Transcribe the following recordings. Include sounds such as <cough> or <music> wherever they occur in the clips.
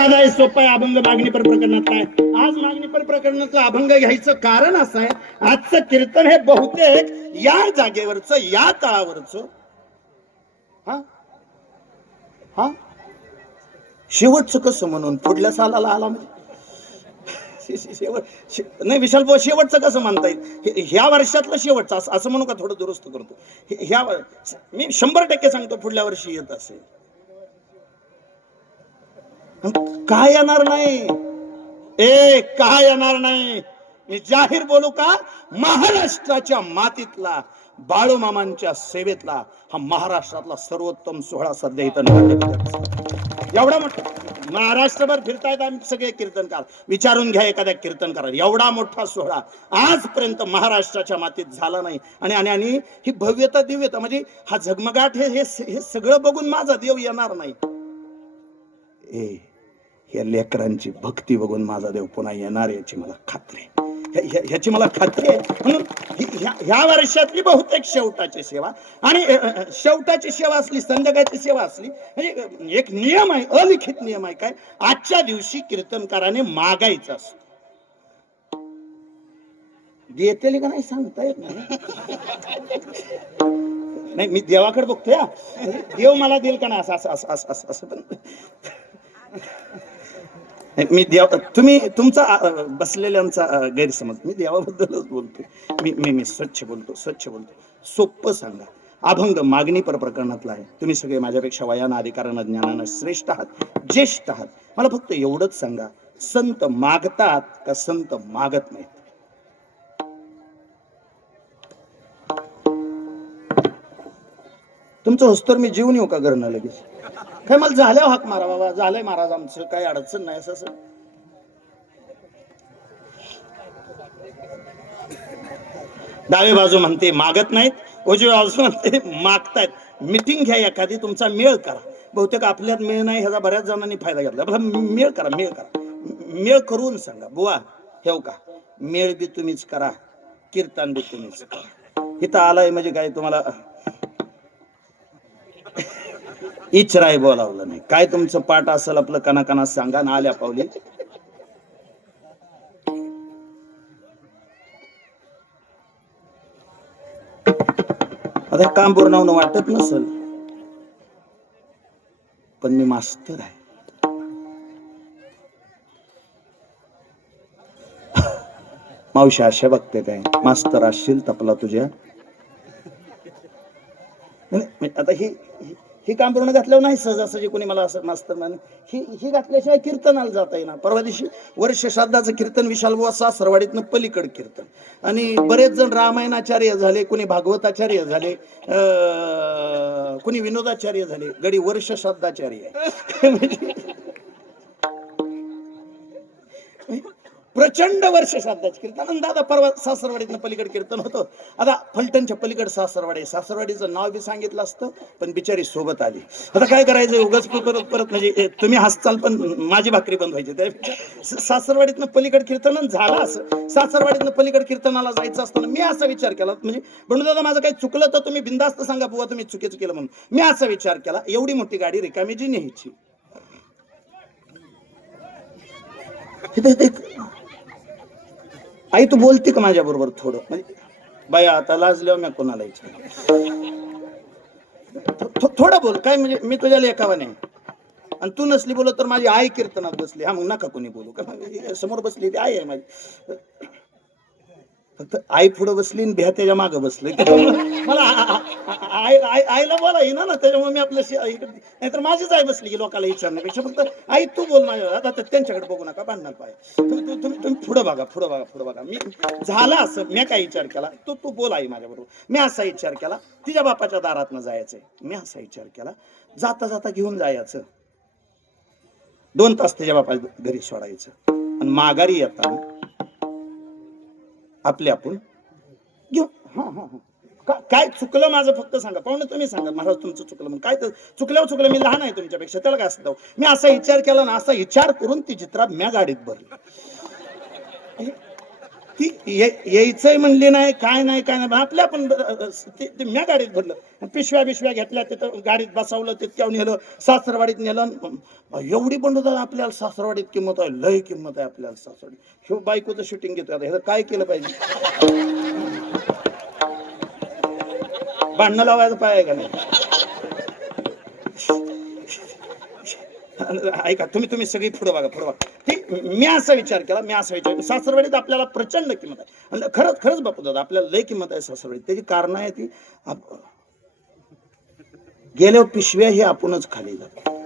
साधा आहे सोपा आहे अभंग मागणीपर प्रकरणात काय? आज मागणीपर पर अभंग घ्यायचं कारण असं आहे आजचं कीर्तन हे बहुतेक या जागेवरच या तळावरच. हा? हा? शेवटचं कसं म्हणून पुढल्या सालाला आला म्हणजे. शेवट नाही विशाल भाऊ शेवटचं कसं म्हणता येईल? ह्या वर्षातलं शेवटचं असं म्हणू का थोडं दुरुस्त करतो? ह्या मी शंभर टक्के सांगतो पुढल्या वर्षी येत असेल. का काय येणार नाही? ए का येणार नाही? मी जाहीर बोलू का? महाराष्ट्राच्या मातीतला बाळूमामांच्या सेवेतला हा महाराष्ट्रातला सर्वोत्तम सोहळा सध्या इथं एवढा मोठा महाराष्ट्रभर फिरतायत आम्ही सगळे कीर्तनकार. विचारून घ्या एखाद्या कीर्तनकार एवढा मोठा सोहळा आजपर्यंत महाराष्ट्राच्या मातीत झाला नाही. आणि आणि आणि ही भव्यता दिव्यता म्हणजे हा झगमगाट हे हे सगळं बघून माझा देव येणार नाही. ए या लेकरांची भक्ती बघून माझा देव पुन्हा येणार याची मला खात्री आहे. ह्याची मला खात्री आहे. म्हणून ह्या वर्षातली बहुतेक शेवटाची सेवा आणि शेवटाची सेवा असली संध्याकाळची सेवा असली म्हणजे एक नियम आहे अलिखित नियम आहे काय? आजच्या दिवशी कीर्तनकाराने मागायचं असतो. देतेली का नाही सांगता येत नाही? नाही मी देवाकडे बघतोय देव मला देईल का नाही? असं असं असं असं असं असं पण मी देव तुम्ही तुमचा बसलेल्यांचा गैरसमज. मी देवाबद्दलच बोलतो मी मी मी स्वच्छ बोलतो स्वच्छ बोलतो सोपं सांगा. अभंग मागणी पर प्रकरणातला आहे. तुम्ही सगळे माझ्यापेक्षा वयानं अधिकारानं ज्ञानानं श्रेष्ठ आहात ज्येष्ठ आहात. मला फक्त एवढंच सांगा. संत मागतात का संत मागत नाहीत? तुमचं हस्तोर मी जीवन येऊ का घरनं लगेच? काय मला झाल्या हाक मारा बाबा झालंय महाराज आमचं काही अडचण नाही असं असं. बाजू म्हणते मागत नाहीत. उजवी बाजू म्हणते मागतायत. मिटिंग घ्या एखादी तुमचा मेळ करा. बहुतेक आपल्यात मेळ नाही ह्याचा बऱ्याच जणांनी फायदा घेतला. बघा, मेळ करा मेळ करा. मेळ करून सांगा. बुवा ठेव का? मेळ बी तुम्हीच करा कीर्तन बी तुम्हीच करा. इथं आलाय म्हणजे काय तुम्हाला इचराय बोलावलं नाही. काय तुमचं पाठ असेल आपलं कना सांगा ना आल्या पावली. आता काम पूर्ण वाटत नसल पण मी मास्तर आहे. मावशी अशा बघते काय मास्तर असशील तपला तुझ्या. आता ही ही- काम पूर्ण घातल्यावर नाही सहजासहजी कोणी मला असं मास्तर मान ही ही घातल्याशिवाय कीर्तनाला जाता येईना परवा दिवशी वर्ष श्राद्धाचं कीर्तन विशाल वसा सासरवाडीतनं पलीकड कीर्तन. आणि बरेच जण रामायणाचार्य झाले कोणी भागवताचार्य झाले अं, कोणी विनोदाचार्य झाले. गडी वर्ष श्राद्धाचार्य <laughs> प्रचंड वर्ष श्राद्धाचे कीर्तन. दादा परवा सासरवाडीतनं पलीकडे कीर्तन होतं. आता फलटणच्या पलीकडे सासरवाडी. सासरवाडीचं नाव बी सांगितलं असतं पण बिचारी सोबत आली. आता काय करायचं? उगाच परत परत म्हणजे तुम्ही हसचाल पण माझी भाकरी बंद व्हायची. त्यापेक्षा सासरवाडीतनं पलीकडे कीर्तन झालं असं. सासरवाडीतनं पलीकडे कीर्तनाला जायचं असताना मी असा विचार केला. म्हणजे म्हणून दादा माझं काही चुकलं तर तुम्ही बिंदास्त सांगा बुवा तुम्ही चुकीचं केलं म्हणून. मी असा विचार केला एवढी मोठी गाडी रिकामी जी न्यायची आई तू बोलते का माझ्या बरोबर थोडं? म्हणजे बाई आता लाजल्यावर मी कोणाला विचार थोडं बोल काय म्हणजे मी तुझ्या लेखावा नाही. आणि तू नसली बोलत तर माझी आई कीर्तनात बसली. हा मग नका कोणी बोलू. का समोर बसली ती आई आहे माझी. फक्त आई पुढे बसली आणि भ्या त्याच्यामागे बसले. मला आईला बोला येईना ना त्याच्यामुळे मी आपलं नाहीतर माझीच आई बसली की लोकांना विचारण्यापेक्षा फक्त आई तू बोल माझ्या आता त्यांच्याकडे बघू नका भांडणार पाय. तुम्ही तुम्ही- पुढे बघा पुढे बघा पुढे बघा. मी झाला असं मी काय विचार केला? तू तू बोल आई माझ्याबरोबर. मी असा विचार केला तिच्या बापाच्या दारातनं जायचंय. मी असा विचार केला जाता जाता घेऊन जायचं. दोन तास त्याच्या बापा घरी सोडायचं. आणि माघारी येताना आपले आपण घेऊ. हा हा हा. काय चुकलं माझं फक्त सांगा. पाहुणे तुम्ही सांगा. महाराज तुमचं चुकलं म्हणून. काय तर चुकल्यावर चुकलं. मी लहान आहे तुमच्यापेक्षा. त्याला काय असतं? मी असा विचार केला ना असा विचार करून ती चित्रात म्या गाडीत भरली. ती ये- यायचंय म्हणली नाही काय नाही काय नाही. आपल्या पण ते म्या गाडीत भरलं. पिशव्या बिशव्या घेतल्या तिथं गाडीत बसवलं तितक्यावर नेलं सासरवाडीत नेलं. एवढी बंडू आपल्याला सासरवाडीत किंमत आहे लय किंमत आहे आपल्याला सासरवाडीत. हे बायकोचं शूटिंग घेतोय आता ह्याचं काय केलं पाहिजे? भांडणं लावायचं पाहिजे का नाही? ऐका तुम्ही तुम्ही सगळी पुढे बघा पुढे बघा. ठीक मी असा विचार केला मी असा विचार केला. सासरवाडीत आपल्याला प्रचंड किंमत आहे. आणि खरंच खरंच बापू दादा आपल्याला लय किंमत आहे सासरवाडीत. त्याची कारण आहे ती गेल्यावर पिशव्या हे आपणच खाली जातो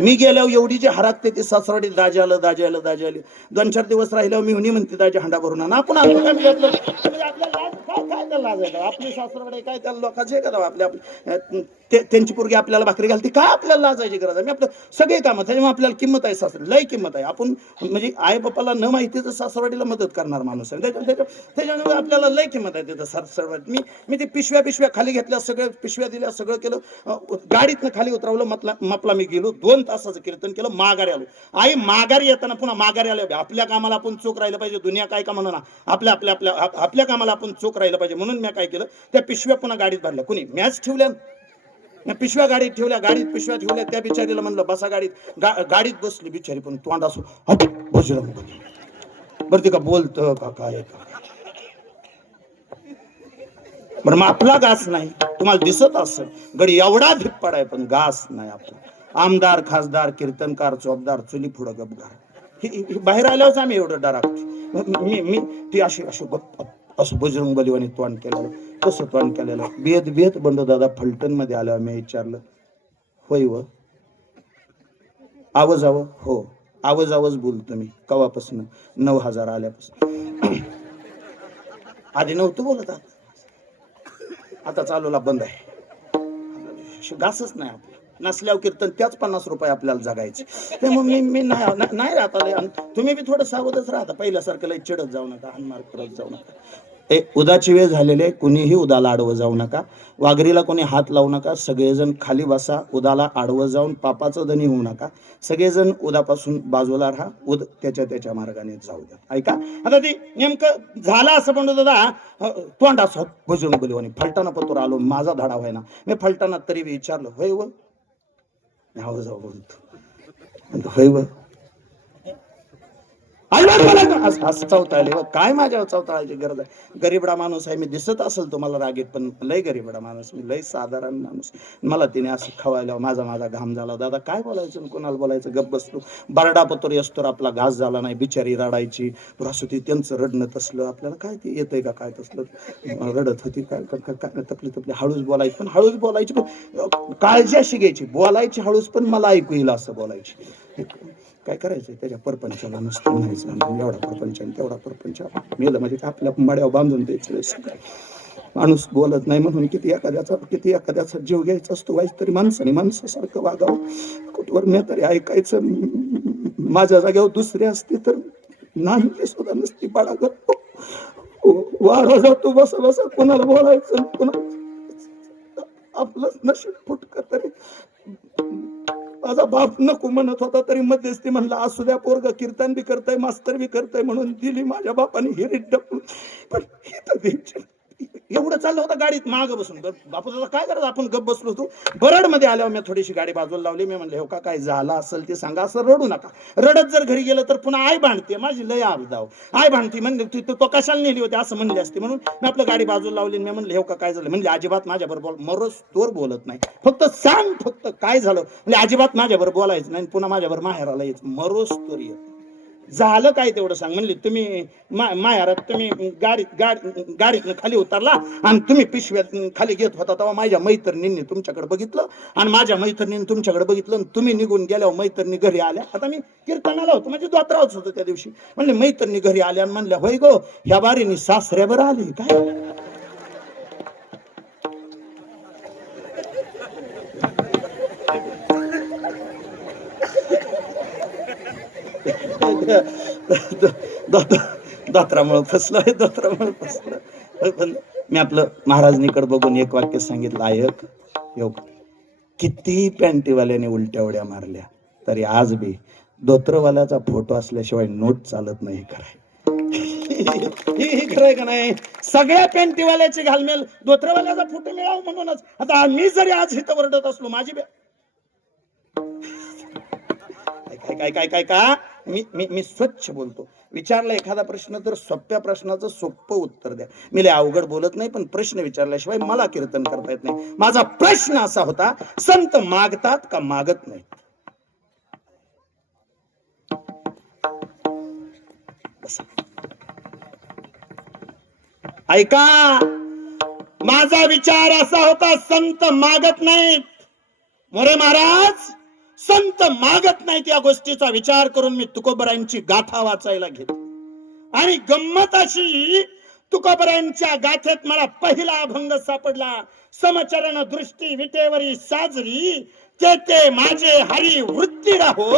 मी गेल्यावर एवढी जी हराकते ती सासरवाडी दाजी आलं दाजी आलं दाजी आली. दोन चार दिवस राहिल्यावर मी म्हणते दाजी हंडा भरून आणा. आपण आणतो काय म्हणजे आपल्याला काय काय त्याला लाज आहे आपली सासरवाडी काय त्या लोकांचे हे आपल्या त्यांची पोरगी आपल्याला भाकरी घालते. काय आपल्याला लाजायची गरज आहे? मी आपलं सगळे कामं त्याच्यामुळे आपल्याला किंमत आहे सासरी. लय किंमत आहे. आपण म्हणजे आई बापाला न माहिती तर सासरवाडीला मदत करणार माणूस आहे. त्याच्या- त्याच्यामुळे आपल्याला लय किंमत आहे तिथं सासरवाडी मी मी ते पिशव्या पिशव्या खाली घेतल्या सगळ्या पिशव्या दिल्या सगळं केलं. गाडीतनं खाली उतरवलं मतला मपला मी गेलो. दोन तासाचं कीर्तन केलं माघारी आलो. आई माघारी येताना पुन्हा माघारी आलो. आपल्या कामाला आपण चोख राहिलं पाहिजे. दुनिया काय का म्हणा आपल्या आपल्या आपल्या आपल्या कामाला आपण चोख राहिलं पाहिजे. म्हणून मी काय केलं त्या पिशव्या पुन्हा गाडीत भरल्या. कुणी? मॅच ठेवल्या. पिशव्या गाडीत ठेवल्या गाडीत पिशव्या ठेवल्या. त्या बिचारीला म्हणलं बसा गाडीत. गा- गाडीत बसली बिचारी पण. तोंड असो हट बजरंग बरं ते का बोलत का काय बरं मग आपला घास नाही. तुम्हाला दिसत असेल. गडी एवढा धिप्पाड आहे पण घास नाही आपला. आमदार खासदार कीर्तनकार चौकदार चुली पुढं गपगार ही- बाहेर आल्यावरच आम्ही एवढं डराक मी मी ती अशी अशी गप्प असं बजरंग बलिवानी तोंड केलेलं तसं तोंड केलेलं. बेत बेद बंडू दादा फलटणमध्ये आल्यावर मी विचारलं होय व? आवाज आव हो. आवाज आवाज बोलतो मी कवापासून? नऊ हजार आल्यापासून. आधी नव्हतं बोलत आता. आता चालूला बंद आहे. घासच नाही आपण नसल्यावर कीर्तन त्याच पन्नास रुपये आपल्याला जगायचे. त्यामुळे मी मी नाही राहत आले. तुम्ही बी थोडं सावधच राहता. पहिल्यासारखं लई चिडत जाऊ नका हानमार करत जाऊ नका. ए उदाची वेळ झालेले कुणीही उदाला आडवं जाऊ नका. वाघरीला कोणी हात लावू नका. सगळेजण खाली बसा. उदाला आडवं जाऊन पापाचं धनी होऊ नका. सगळेजण उदापासून बाजूला राहा. उद त्याच्या त्याच्या मार्गाने जाऊ द्या. ऐका? आता ती नेमकं झालं असं म्हणतो दादा? तोंड असं भुजून बोलवणी फलटाना पतोर आलो. माझा धाडा व्हायना मी फलटाना तरी विचारलं होय व? मी आवाज आवाज बोलतो म्हणतो, होय व अल्लाह मला का- आले हो, काय माझ्या चौताळायची गरज आहे? गरीबडा माणूस आहे मी दिसत असेल तुम्हाला रागीत पण लय गरीबडा माणूस मी लय साधारण माणूस. मला तिने असं खवायला माझा माझा घाम झाला. दादा काय बोलायचं कोणाला बोलायचं? गप बसलो. बरडा पतोर असतो आपला घास झाला नाही बिचारी रडायची. असं त्यांचं रडणं तसलं. आपल्याला काय ते येतंय का काय तसलं? रडत होती काय काय तपली तपली. हळूच बोलायची पण हळूच बोलायची पण काळजी अशी घ्यायची. बोलायची हळूच पण मला ऐकू येईल असं बोलायची. काय करायचं त्याच्या परपंचाला नुसतं म्हणायचं. एवढा परपंच आणि तेवढा परपंच. मेलं म्हणजे आपल्या मड्यावर बांधून द्यायचं सगळं. माणूस बोलत नाही म्हणून किती एखाद्याचा किती एखाद्याचा जीव घ्यायचा असतो वाईट तरी माणसाने माणसासारखं वागावं. कुठवर मी तरी ऐकायचं. माझ्या जागेवर दुसरी असते तर नाही सुद्धा नसती बाळा करतो वारा जातो बसा बसा. कोणाला बोलायचं? कोणाला आपलंच नशीब फुटक तरी. माझा बाप नको म्हणत होता तरी मध्यस्थी म्हणला असू द्या पोरग कीर्तन बी करतय मास्तर बी करतय म्हणून दिली माझ्या बापाने हिरीट डपून पण हे तर एवढं चाललं होतं गाडीत माग बसून. बरं, बापू दादा काय करत आपण गप बसलो होतो. बरडमध्ये आल्यावर मी थोडीशी गाडी बाजूला लावली. मी म्हणले हो का काय झालं असेल ते सांगा. असं रडू नका. रडत जर घरी गेलं तर पुन्हा आई भांडते. माझी लय आपदाव आई भांडती म्हणजे तू तो कशाला नेली होती? असं म्हणली असते. म्हणून मी आपलं गाडी बाजूला लावली मी म्हणले हो का काय झालं? म्हणजे अजिबात माझ्याबरोबर बोल मरोज तोर बोलत नाही. फक्त सांग फक्त काय झालं. म्हणजे अजिबात माझ्याबरोबर बोलायचं नाही पुन्हा माझ्याबरोबर माहेराला यायचं. मरोज तोर येत झालं काय तेवढं सांग. म्हणले तुम्ही मा- माहेरात तुम्ही गाडीत गाडी गाडीतनं खाली उतरला आणि तुम्ही पिशव्यात खाली घेत होता तेव्हा माझ्या मैत्रिणींनी तुमच्याकडे बघितलं आणि माझ्या मैत्रिणीने तुमच्याकडे बघितलं आणि तुम्ही निघून गेल्यावर मैत्रिणी घरी आल्या. आता मी कीर्तनाला होतो म्हणजे द्वात्रावच होतो त्या दिवशी. म्हणले मैत्रिणी घरी आल्या आणि म्हणल्या होय गो ह्या बारीने सासऱ्यावर आली. काय? दोत्रामुळं फसलं आहे फसलं पण मी आपलं महाराजनीकडे बघून एक वाक्य सांगितलं ऐक योग किती पॅन्टीवाल्याने उलट्या उड्या मारल्या तरी आज बी धोत्रवाल्याचा फोटो असल्याशिवाय नोट चालत नाही कराय ही खरंय का नाही? सगळ्या पॅन्टीवाल्याचे घालमेल धोत्रवाल्याचा फोटो मिळावं म्हणूनच. आता मी जरी आज इथं वरडत असलो माझी <laughs> काय काय काय काय का? मी मी मी स्वच्छ बोलतो. विचारला एखादा प्रश्न तर सोप्या प्रश्नाचं सोपं उत्तर द्या. मी लय अवघड बोलत नाही पण प्रश्न विचारल्याशिवाय मला कीर्तन करता येत नाही. माझा प्रश्न असा होता संत मागतात का मागत नाहीत? ऐका माझा विचार असा होता संत मागत नाहीत. मोरे महाराज संत मागत नाहीत या गोष्टीचा विचार करून मी तुकोबरांची गाथा वाचायला घेत आणि गंमत अशी तुकोबरांच्या गाथेत मला पहिला अभंग सापडला. समचरण दृष्टी विटेवरी साजरी ते ते माझे हरी वृत्ती राहो.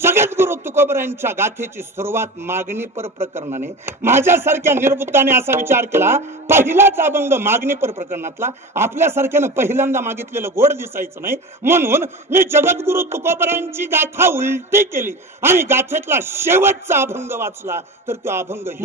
जगद्गुरु तुकोबरांच्या गाथेची सुरुवात मागणीपर प्रकरणाने माझ्यासारख्या निर्बुद्धाने असा विचार केला पहिलाच अभंग मागणीपर प्रकरणातला आपल्यासारख्यानं पहिल्यांदा मागितलेलं गोड दिसायचं नाही म्हणून मी जगद्गुरु तुकोबरांची गाथा उलटी केली आणि गाथेतला शेवटचा अभंग वाचला तर तो अभंग ह्यो.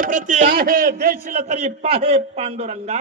प्रती आहे. देशील तरी पाहे पांडुरंगा.